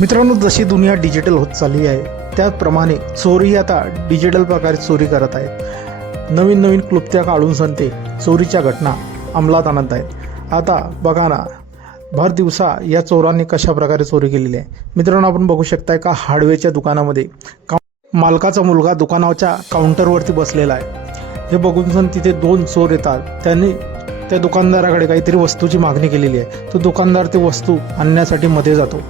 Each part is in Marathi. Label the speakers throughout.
Speaker 1: मित्रांनो जशी दुनिया डिजिटल होत चालली आहे त्याचप्रमाणे चोरी आता डिजिटल प्रकारे चोरी करत आहेत. नवीन नवीन क्लुप्त्या काढून संते चोरीच्या घटना अंमलात आणत आहेत. आता बघा ना भर दिवसा या चोरांनी कशा प्रकारे चोरी केलेली आहे. मित्रांनो आपण बघू शकताय का हार्डवेअरच्या दुकानामध्ये का मालकाचा मुलगा दुकानाच्या काउंटरवरती बसलेला आहे. हे बघून सण तिथे दोन चोर येतात. त्यांनी त्या दुकानदाराकडे काहीतरी वस्तूची मागणी केलेली आहे. तो दुकानदार ते वस्तू आणण्यासाठी मध्ये जातो.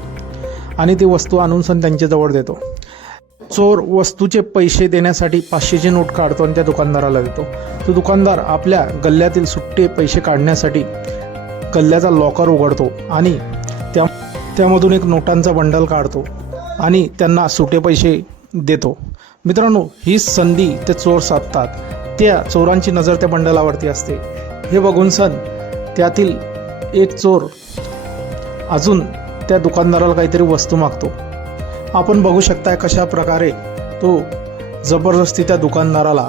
Speaker 1: आणि ती वस्तू आणून सण त्यांच्याजवळ देतो. चोर वस्तूचे पैसे देण्यासाठी पाचशेची नोट काढतो आणि त्या दुकानदाराला देतो. तो दुकानदार आपल्या गल्ल्यातील सुट्टे पैसे काढण्यासाठी गल्ल्याचा लॉकर उघडतो आणि त्या त्यामधून एक नोटांचा बंडल काढतो आणि त्यांना सुटे पैसे देतो. मित्रांनो ही संधी ते चोर साधतात. त्या चोरांची नजर त्या बंडलावरती असते. हे बघून सण त्यातील एक चोर अजून त्या दुकानदाराला काहीतरी वस्तू मागतो. आपण बघू शकताय कशा प्रकारे तो जबरदस्ती त्या दुकानदाराला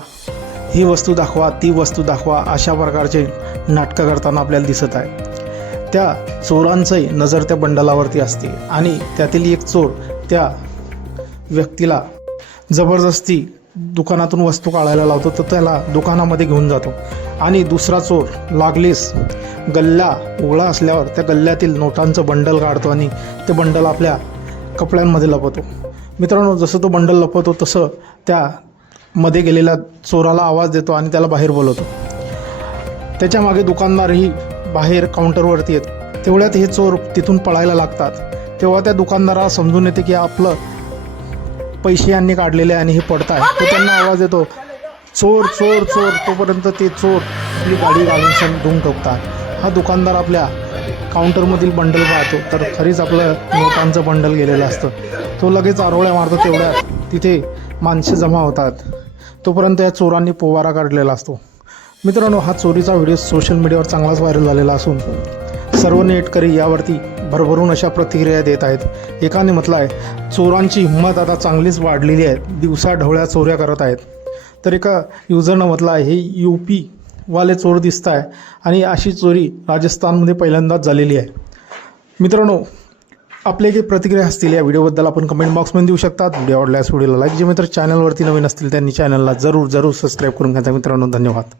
Speaker 1: ही वस्तू दाखवा ती वस्तू दाखवा अशा प्रकारचे नाटकं करताना आपल्याला दिसत आहे. त्या चोरांचंही नजर त्या बंडलावरती असते आणि त्यातील एक चोर त्या व्यक्तीला जबरदस्ती दुकानातून वस्तू काढायला लावतो तर त्याला दुकानामध्ये घेऊन जातो. आणि दुसरा चोर लागलीस गल्ला उघडा असल्यावर त्या गल्ल्यातील नोटांचं बंडल काढतो आणि ते बंडल आपल्या कपड्यांमध्ये लपवतो. मित्रांनो जसं तो बंडल लपवतो तसं त्या मध्ये गेलेल्या चोराला आवाज देतो आणि त्याला बाहेर बोलवतो. त्याच्यामागे दुकानदारही बाहेर काउंटरवरती येतो. तेवढ्यात हे चोर तिथून पळायला लागतात. तेव्हा त्या दुकानदाराला समजून येते की आपलं पैसे यांनी काढलेले आहे आणि हे पडत आहे. तो त्यांना आवाज येतो चोर चोर चोर. तोपर्यंत ते चोर आपली गाडी घालून धुवून ठोकतात. हा दुकानदार आपल्या काउंटरमधील बंडल पाहतो. तर खरीच आपलं नोटांचं बंडल गेलेलं असतं. तो लगेच आरोळ्या मारतो. तेवढ्यात तिथे माणसे जमा होतात. तोपर्यंत या चोरांनी पोवारा काढलेला असतो. मित्रांनो हा चोरीचा व्हिडिओ सोशल मीडियावर चांगलाच व्हायरल झालेला असून सर्व नेटकरी यावरती भरभरून अशा प्रतिक्रिया देत आहेत. एकाने म्हटलं आहे चोरांची हिंमत आता चांगलीच वाढलेली आहे. दिवसा ढवळ्या चोऱ्या करत आहेत. तर एका युजरनं म्हटलं आहे हे यू पी वाले चोर दिसत आहे आणि अशी चोरी राजस्थानमध्ये पहिल्यांदाच झालेली आहे. मित्रांनो आपले काही प्रतिक्रिया असतील या व्हिडिओबद्दल आपण कमेंट बॉक्समध्ये देऊ शकतात. व्हिडिओ आवडल्यास व्हिडिओला लाईक जे मित्र चॅनलवरती नवीन असतील त्यांनी चॅनलला जरूर जरूर सबस्क्राईब करून घ्यायचा मित्रांनो धन्यवाद.